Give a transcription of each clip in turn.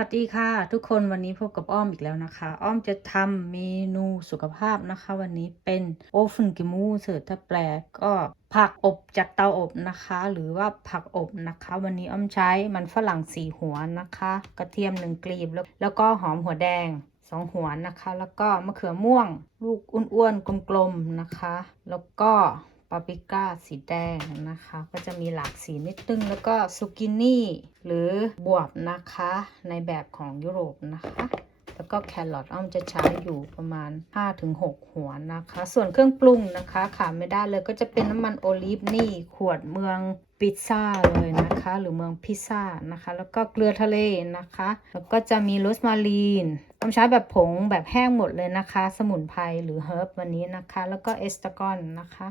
วัสดีค่ะ ทุกคนวันนี้พบกับอ้อมอีกแล้วนะคะ อ้อมจะทำเมนูสุขภาพนะคะ วันนี้เป็นโอฟ n นกิมูเสิร์ถ้าแปลก็ผักอบจากเตาอบนะคะ หรือว่าผักอบนะคะ วันนี้อ้อมใช้มันฝรั่งสี่หัวนะคะ กระเทียมหนึ่งกลีบแล้วแล้วก็หอมหัวแดงสองหัวนะคะ แล้วก็มะเขือม่วง ลูกอ้วนๆกลมๆนะคะ แล้วก็าปริก้าสีแดงนะคะ ก็จะมีหลากสีนิดนึงแล้วก็ซูกินี่หรือบวบนะคะ ในแบบของยุโรปนะคะแล้วก็แครอทอ้อมจะใช้อยู่ประมาณ 5-6 หัวนะคะ ส่วนเครื่องปรุงนะคะขาดไม่ได้เลยก็จะเป็นน้ำมันโอลิฟนี่ ขวดเมือง พิซซ่าเลยนะคะ หรือเมืองพิซซ่านะคะ แล้วก็เกลือทะเลนะคะ แล้วก็จะมีโรสมารีนอ้อมใช้แบบผงแบบแห้งหมดเลยนะคะ สมุนไพรหรือเฮิร์บวันนี้นะคะ แล้วก็เอสตากอนนะคะ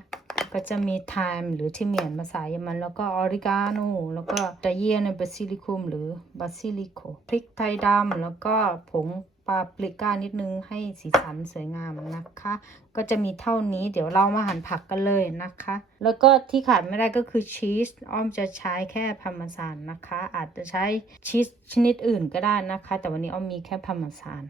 ก็จะมีไทม์หรือที่เหมียนภาษาเยอรมัน แล้วก็ออริกาโนแล้วก็ดาเยียในบาซิลิคุมหรือบาซิลิโคพริกไทยดำแล้วก็ผง ปาปริก้านิดนึงให้สีสันสวยงามนะคะ ก็จะมีเท่านี้เดี๋ยวเรามาหั่นผักกันเลยนะคะ แล้วก็ที่ขาดไม่ได้ก็คือชีสอ้อมจะใช้แค่พาร์เมซานนะคะ อาจจะใช้ชีสชนิดอื่นก็ได้นะคะ แต่วันนี้อ้อมมีแค่พาร์เมซาน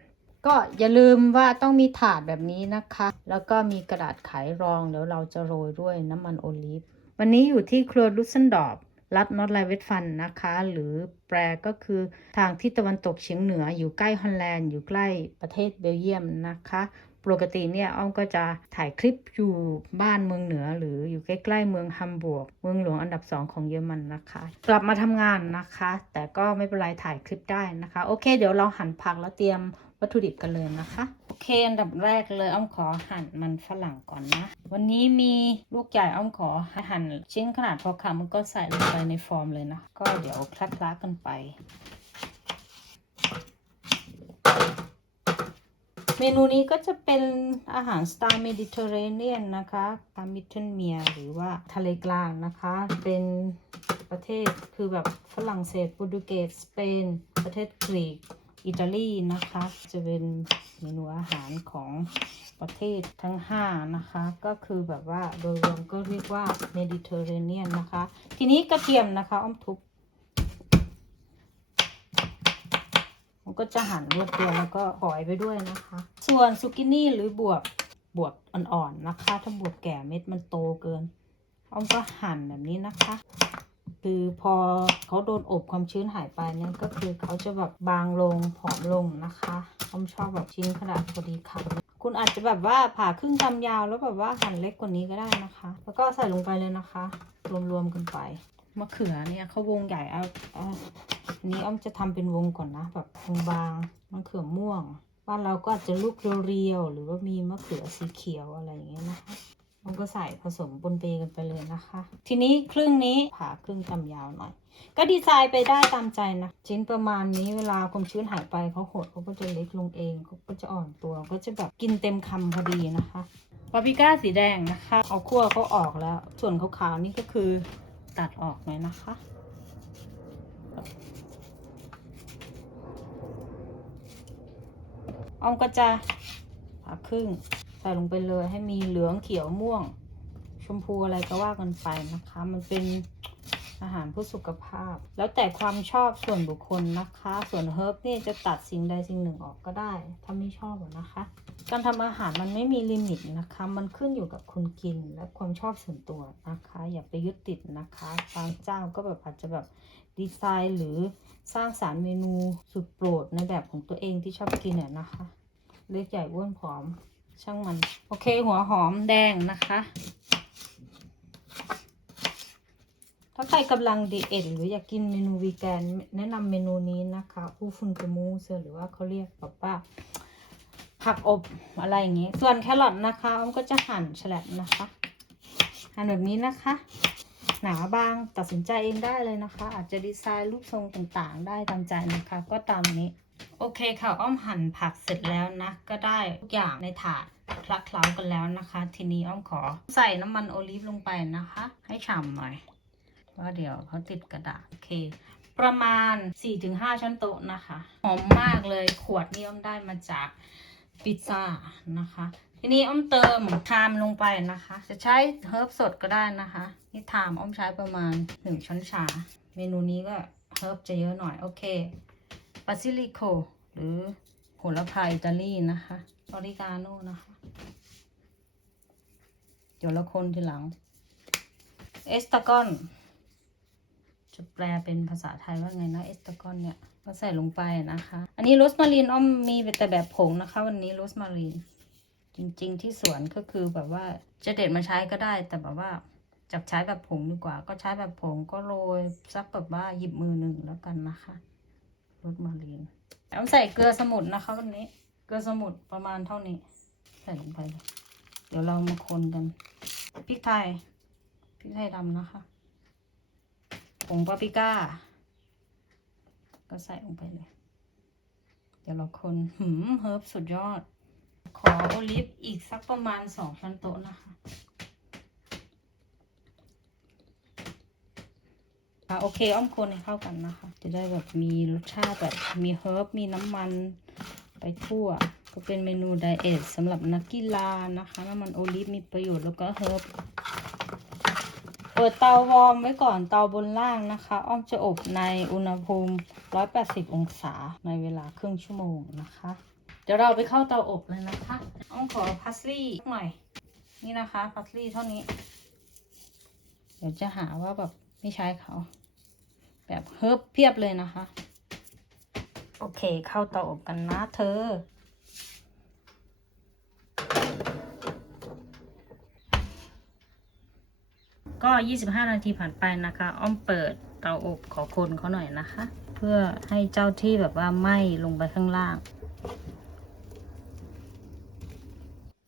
ก็อย่าลืมว่าต้องมีถาดแบบนี้นะคะ แล้วก็มีกระดาษไขรองแล้วเราจะโรยด้วยน้ำมันโอลิฟวันนี้อยู่ที่ครัวลุสเซนดอร์ รัฐนอตไลเวตฟันนะคะ หรือแปลก็คือทางที่ตะวันตกเฉียงเหนืออยู่ใกล้ฮอลแลนด์อยู่ใกล้ประเทศเบลเยียมนะคะปกติเนี่ยอ้อมก็จะถ่ายคลิปอยู่บ้านเมืองเหนือ หรืออยู่ใกล้ๆเมืองฮัมบูร์กเมืองหลวงอันดับสองของเยอรมันนะคะ กลับมาทำงานนะคะ แต่ก็ไม่เป็นไรถ่ายคลิปได้นะคะ โอเค เดี๋ยวเราหั่นผักแล้วเตรียม วัตถุดิบกันเลยนะคะ โอเคอันดับแรกเลยอ้อมขอหั่นมันฝรั่งก่อนนะ วันนี้มีลูกใหญ่อ้อมขอหั่นชิ้นขนาดพอคำมันก็ใส่ลงไปในฟอร์มเลยนะ ก็เดี๋ยวคลักๆกันไปเมนูนี้ก็จะเป็นอาหารสไตล์เมดิเตอร์เรเนียนนะคะพามิทเทนเมียหรือว่าทะเลกลางนะคะ เป็นประเทศคือแบบฝรั่งเศสโปรตุเกส สเปน ประเทศกรีก อิตาลีนะคะ จะเป็นเมนูอาหารของประเทศทั้ง 5 นะคะ ก็คือแบบว่าโดยรวมก็เรียกว่าเมดิเตอร์เรเนียนนะคะ ทีนี้กระเทียมนะคะอ้อมทุบมันก็จะหั่นรวดเดียวแล้วก็หอยไปด้วยนะคะ ส่วนซุกินี่หรือบวบบวบอ่อนๆนะคะ ถ้าบวบแก่เม็ดมันโตเกินอ้อมก็หั่นแบบนี้นะคะ คือพอเขาโดนอบความชื้นหายไปเนี่ยก็คือเขาจะแบบบางลงผอมลงนะคะอ้อมชอบแบบชิ้นขนาดพอดีคำคุณอาจจะแบบว่าผ่าครึ่งกำยาวแล้วแบบว่าหั่นเล็กกว่านี้ก็ได้นะคะ แล้วก็ใส่ลงไปเลยนะคะ รวมๆกันไปมะเขือเนี่ยเขาวงใหญ่เอาเอาอันนี้อ้อมจะทำเป็นวงก่อนนะแบบบางๆมะเขือม่วงบ้านเราก็อาจจะลูกเรียวๆหรือว่ามีมะเขือสีเขียวอะไรอย่างเงี้ยนะคะ มันก็ใส่ผสมปนเปกันไปเลยนะคะ ทีนี้ครึ่งนี้ผ่าครึ่งกำยาวหน่อย ก็ดีไซน์ไปได้ตามใจนะชิ้นประมาณนี้เวลาความชื้นหายไปเขาหดเขาก็จะเล็กลงเองเขาก็จะอ่อนตัวก็จะแบบกินเต็มคำพอดีนะคะปาปริก้าสีแดงนะคะเอาคั่วเขาออกแล้ว ส่วนขาวๆนี่ก็คือตัดออกเลยนะคะอ้อมก็จะผ่าครึ่ง ใส่ลงไปเลยให้มีเหลืองเขียวม่วง ชมพูอะไรก็ว่ากันไปนะคะ มันเป็นอาหารเพื่อสุขภาพ แล้วแต่ความชอบส่วนบุคคลนะคะ ส่วนเฮิร์บเนี่ยจะตัดสิ่งใดสิ่งหนึ่งออกก็ได้ ถ้าไม่ชอบนะคะ การทำอาหารมันไม่มีลิมิตนะคะ มันขึ้นอยู่กับคุณกินและความชอบส่วนตัวนะคะ อย่าไปยึดติดนะคะบางเจ้าก็แบบอาจจะแบบดีไซน์หรือสร้างสารรค์เมนูสุดโปรดในแบบของตัวเองที่ชอบกินเนี่ยนะคะ เล็กใหญ่อ้วนผอม ช่างมัน โอเค หัวหอมแดงนะคะถ้าใครกำลังดีเอทหรืออยากกินเมนูวีแกน แนะนำเมนูนี้นะคะอูฟุนกมูเซหรือว่าเขาเรียกแบบว่าผักอบอะไรอย่างเงี้ยส่วนแครอทนะคะอ้อมก็จะหั่นแฉลบนะคะ หั่นแบบนี้นะคะ หนาบางตัดสินใจเองได้เลยนะคะ อาจจะดีไซน์รูปทรงต่างๆ ได้ตามใจนะคะ ก็ตามนี้ โอเคค่ะ อ้อมหั่นผักเสร็จแล้วนะ ก็ได้ทุกอย่างในถาดคลักเคล้ากันแล้วนะคะ ทีนี้อ้อมขอใส่น้ำมันโอลิฟลงไปนะคะ ให้ฉ่ำหน่อยว่าเดี๋ยวเขาติดกระดาษโอเค ประมาณ 4-5 ช้อนโต๊ะนะคะ หอมมากเลยขวดนี้อ้อมได้มาจากพิซซ่านะคะ ทีนี้อ้อมเติมไทม์ลงไปนะคะ จะใช้เฮิร์บสดก็ได้นะคะ นี่ไทม์อ้อมใช้ประมาณ 1 ช้อนชา เมนูนี้ก็เฮิร์บจะเยอะหน่อยโอเค บาซิลิโค หรือโหระพาอิตาลีนะคะออริกาโนนะคะ เดี๋ยวเราคนทีหลัง เอสตากอน จะแปลเป็นภาษาไทยว่าไงนะ เอสตากอนเนี่ยก็ใส่ลงไปนะคะ อันนี้โรสมารีนอ้อมมีแต่แบบผงนะคะ วันนี้โรสมารีน จริงๆที่สวนก็คือแบบว่าจะเด็ดมาใช้ก็ได้ แต่แบบว่าจับใช้แบบผงดีกว่า ก็ใช้แบบผงก็โรยสักแบบว่าหยิบมือหนึ่งแล้วกันนะคะ รสมารีนเอาใส่เกลือสมุนนะคะวันนี้ เกลือสมุนประมาณเท่านี้ ใส่ลงไปเลย เดี๋ยวเรามาคนกัน พริกไทย พริกไทยดำนะคะ ผงปาปริก้า ก็ใส่ลงไปเลย เดี๋ยวเราคนหืมเฮิร์บสุดยอด ขอโอลิฟอีกสักประมาณสองช้อนโต๊ะนะคะอะ โอเค อ้อมคนให้เข้ากันนะคะ จะได้แบบมีรสชาติแบบมีเฮิร์บมีน้ำมันไปทั่ว ก็เป็นเมนูไดเอทสำหรับนักกีฬานะคะน้ำมันโอลิฟมีประโยชน์แล้วก็เฮิร์บเปิดเตาวอร์มไว้ก่อนเตาบนล่างนะคะ อ้อมจะอบในอุณหภูมิ 180 องศาในเวลาครึ่งชั่วโมงนะคะ เดี๋ยวเราไปเข้าเตาอบเลยนะคะ อ้อมขอพัสลี่หน่อย นี่นะคะพัสลี่เท่านี้ เดี๋ยวจะหาว่าแบบไม่ใช้เขา แบบเฮิบเพียบเลยนะคะ โอเคเข้าเตาอบกันนะเธอ ก็ 25 นาทีผ่านไปนะคะ อ้อมเปิดเตาอบขอคนเขาหน่อยนะคะ เพื่อให้เจ้าที่แบบว่าไหม้ลงไปข้างล่าง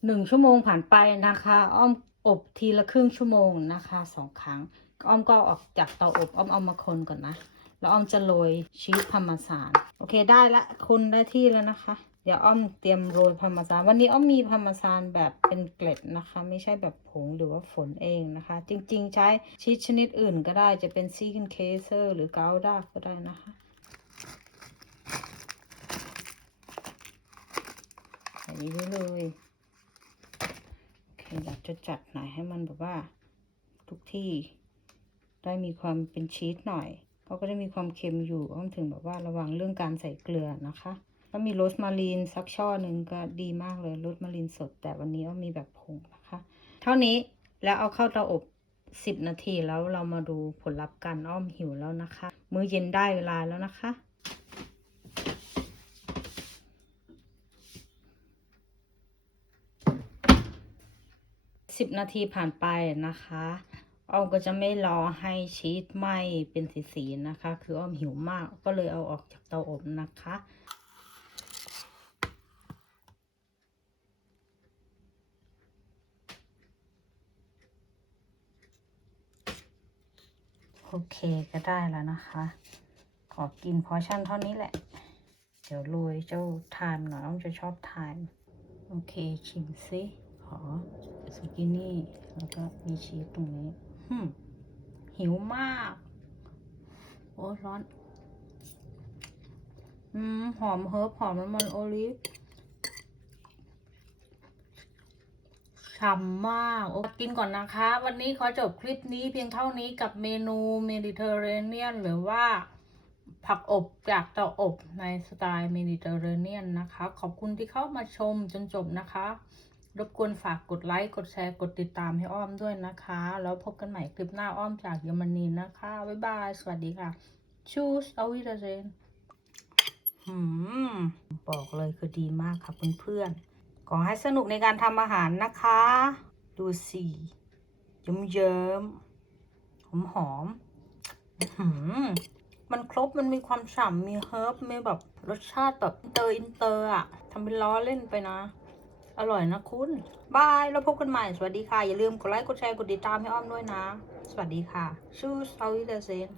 หนึ่งชั่วโมงผ่านไปนะคะ อ้อมอบทีละครึ่งชั่วโมงนะคะสองครั้ง อ้อมก็ออกจากเตาอบอ้อมเอามาคนก่อนนะ แล้วอ้อมจะโรยชีสพาร์มาซาน โอเคได้ละคนได้ที่แล้วนะคะ เดี๋ยวอ้อมเตรียมโรยพาร์มาซาน วันนี้อ้อมมีพาร์มาซานแบบเป็นเกล็ดนะคะ ไม่ใช่แบบผงหรือว่าฝนเองนะคะ จริงๆ ใช้ชีสชนิดอื่นก็ได้ จะเป็นซีก n เคเซอร์หรือเกาดาก็ได้นะคะใส่นี้ได้เลยโอเคอยากจะจัดหน่อยให้มันแบบว่าทุกที่ ได้มีความเป็นชีสหน่อยเขาก็ได้มีความเค็มอยู่อ้อมถึงแบบว่าระวังเรื่องการใส่เกลือนะคะถ้ามีโรสมารีนสักช่อหนึ่งก็ดีมากเลยโรสมารีนสด แต่วันนี้อ้อมมีแบบผงนะคะ เท่านี้แล้วเอาเข้าเตาอบ 10 นาทีแล้วเรามาดูผลลัพธ์กันอ้อมหิวแล้วนะคะ มื้อเย็นได้เวลาแล้วนะคะสิบนาทีผ่านไปนะคะ อ้อมก็จะไม่รอให้ชีสไหม้เป็นสีๆนะคะ คืออ้อมหิวมากก็เลยเอาออกจากเตาอบนะคะ โอเคก็ได้แล้วนะคะ ขอกินพอชั่นเท่านี้แหละ เดี๋ยวโรยเจ้าทานหน่อยอ้อมจะชอบทานโอเคชิมซิขอสกินี่ แล้วก็มีชีสตรงนี้ หิวมาก โอ้ร้อน อืม หอมเฮิร์บหอมน้ำมันโอลิฟฉ่ำมากโอ้กินก่อนนะคะ วันนี้ขอจบคลิปนี้เพียงเท่านี้กับเมนูเมดิเตอร์เรเนียน หรือว่าผักอบจากเตาอบในสไตล์เมดิเตอร์เรเนียนนะคะ ขอบคุณที่เข้ามาชมจนจบนะคะ รบกวนฝากกดไลค์ กดแชร์ กดติดตามให้อ้อมด้วยนะคะ แล้วพบกันใหม่คลิปหน้าอ้อมจากเยอรมนีนะคะ บ๊ายบาย สวัสดีค่ะ ชูสเอาวิดเซนหืม บอกเลยคือดีมากค่ะเพื่อนๆ ขอให้สนุกในการทำอาหารนะคะ ดูสิเยิ้มๆ หอมๆอื้อหือมันครบ มันมีความฉ่ำ มีเฮิร์บ มีแบบรสชาติแบบอินเตอร์อินเตอร์อะทำเป็นล้อเล่นไปนะ อร่อยนะคุณบาย แล้วพบกันใหม่ สวัสดีค่ะ อย่าลืมกดไลค์ กดแชร์ กดติดตามให้อ้อมด้วยนะ สวัสดีค่ะ ชูสเอาวิเดเซน